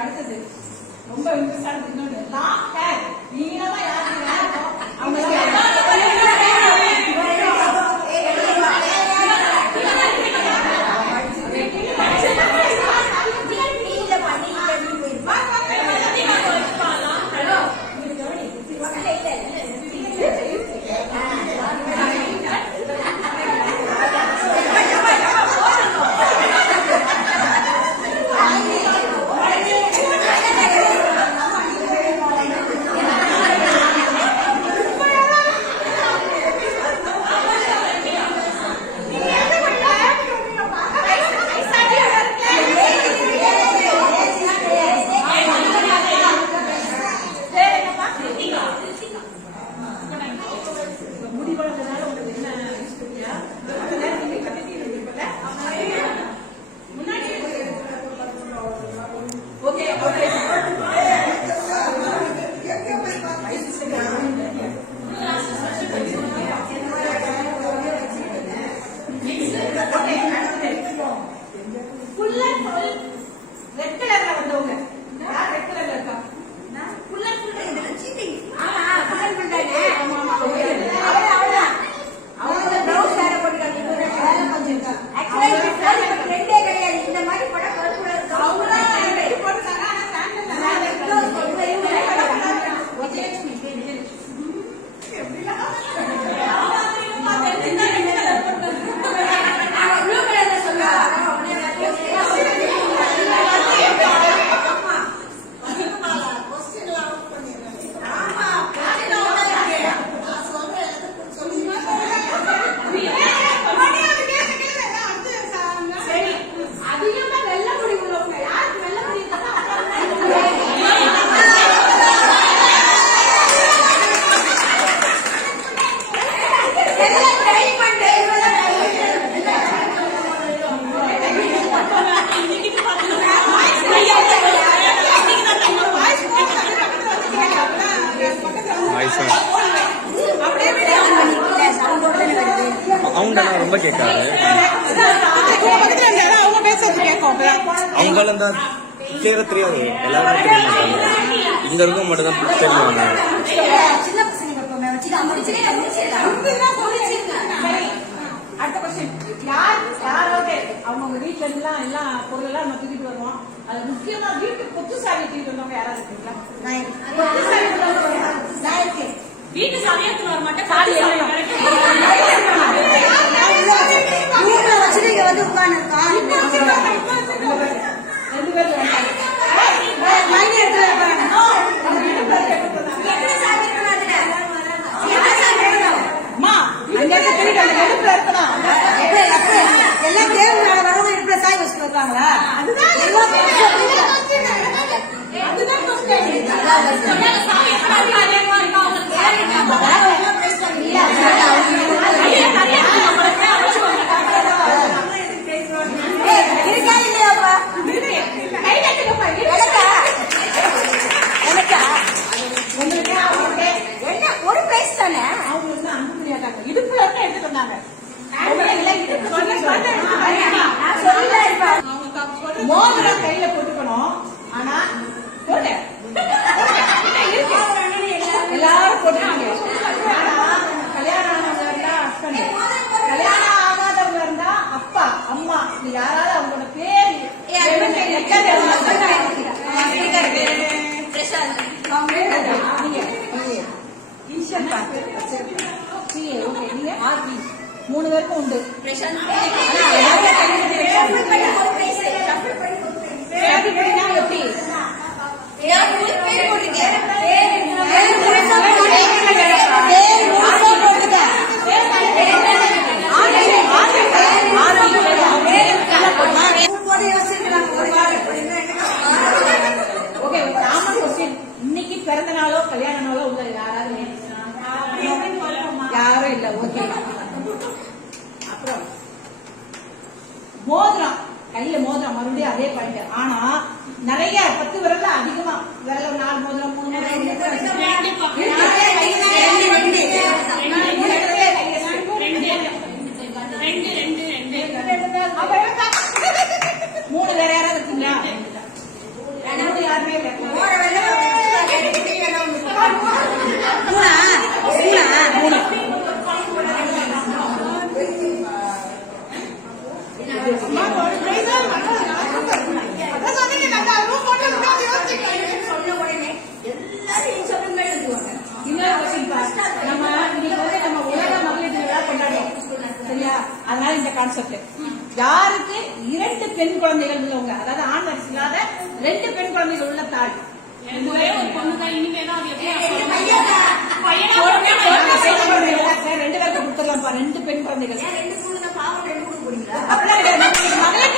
அடுத்தது ரொம்ப இன்ட்ரெஸ்டானது இன்னொன்று நீங்களா யாரு அவங்கெல்லாம் ரொம்ப கேட்காது. அவங்களும் தான் கிளியரா தெரியாது, எல்லாருமே தெரிய மாட்டாங்க. இங்க இருக்க மட்டும் தான் தெரியுவாங்க. அடுத்த கொஸ்டின், அவங்க வீட்டுல எல்லாம் பொருள் எல்லாம் நம்ம தூக்கிட்டு வருவோம். அது முக்கியமா வீட்டுக்கு கொத்து சாவி தூக்கிட்டு வந்தவங்க யாராவது இருக்கீங்களா? வீட்டு சாவியா எடுத்துட்டு வர மாட்டேன். வந்து உட்கார்ந்து ரெண்டு பேரும் எல்லாம் தேவையான வரவங்க இப்ப சாய் வச்சுட்டு வருவாங்களா? ஒரு பிரைஸ் தானே. அவங்க வந்து அன்பு முடியாதாங்க, இடுப்புல இருந்து எடுத்துட்டு வந்தாங்க. மோதிரம் கையில போட்டுக்கணும். ஆனா போட்டு எல்லாரும் போட்டுருக்கீங்க. கல்யாணம் ஆனவங்க இருந்தா ஹஸ்பண்ட், கல்யாணம் ஆகாதவங்க இருந்தா அப்பா அம்மா, இது யாராவது அவங்களோட பேர் மூணு பேருக்கும் உண்டு. எப்படி இன்னைக்கு பிறந்த நாளோ கல்யாண நாளோ உள்ள யாராவது யாரும் இல்ல. ஓகே, அப்புறம் மோதிரம் கையில மோதிரம் மறுபடியும் அதே பண்ணிட்டு. ஆனா நிறைய 10 விரல்ல அதிகமா விரல 4 மோதிரம் 3 மோதிரம் கான்செப்ட். யாருக்கு 2 பெண் குழந்தைகள் உள்ளவங்க, அதாவது ஆண் வாரிசு இல்லாத 2 பெண் குழந்தைகள் உள்ள தாய். எனக்கு ஒரே ஒரு பொண்ணுதான், இனிமேதான் அது எப்படி நான் சொல்ல முடியும்? நாங்க பையனா பெண் குழந்தைகள் சார் 2 பேருக்கு கொடுத்துடலாம்ப்பா, 2 பெண் குழந்தைகள். ஏன் 2 ஸ்கூல்ல பாவம் 2 கூட போறீங்களா? அப்படிலாம் கிடையாது. மகளிர்